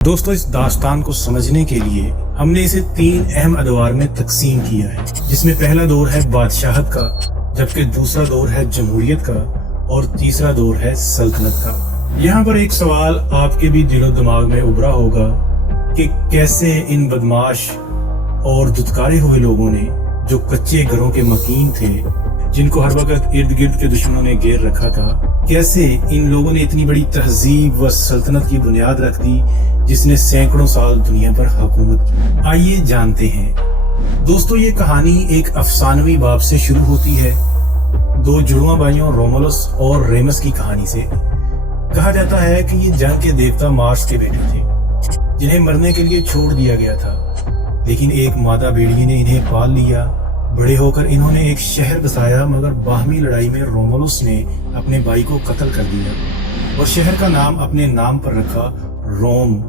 दोस्तों, इस दास्तान को समझने के लिए हमने इसे 3 अहम अदवार में तकसीम किया है, जिसमें पहला दौर है बादशाहत का, जबकि दूसरा दौर है जमहूरियत का और तीसरा दौर है सल्तनत का। यहाँ पर एक सवाल आपके भी दिलो दिमाग में उभरा होगा कि कैसे इन बदमाश और दुत्कारे हुए लोगों ने, जो कच्चे घरों के मकीन थे, जिनको हर वक्त इर्द गिर्द के दुश्मनों ने घेर रखा था, कैसे इन लोगों ने इतनी बड़ी तहजीब व सल्तनत की बुनियाद रख दी जिसने सैकड़ों साल दुनिया पर हुकूमत की। आइए जानते हैं। दोस्तों, ये कहानी एक अफसानवी बाब से शुरू होती है, 2 जुड़वा भाइयों रोमुलस और रेमस की कहानी से। कहा जाता है कि ये जंग के देवता मार्स के बेटे थे, जिन्हें मरने के लिए छोड़ दिया गया था, लेकिन एक मादा भेड़िए ने इन्हें पाल लिया। बड़े होकर इन्होंने एक शहर बसाया, मगर बाहमी लड़ाई में रोमुलस ने अपने भाई को कत्ल कर दिया और शहर का नाम अपने नाम पर रखा, रोम।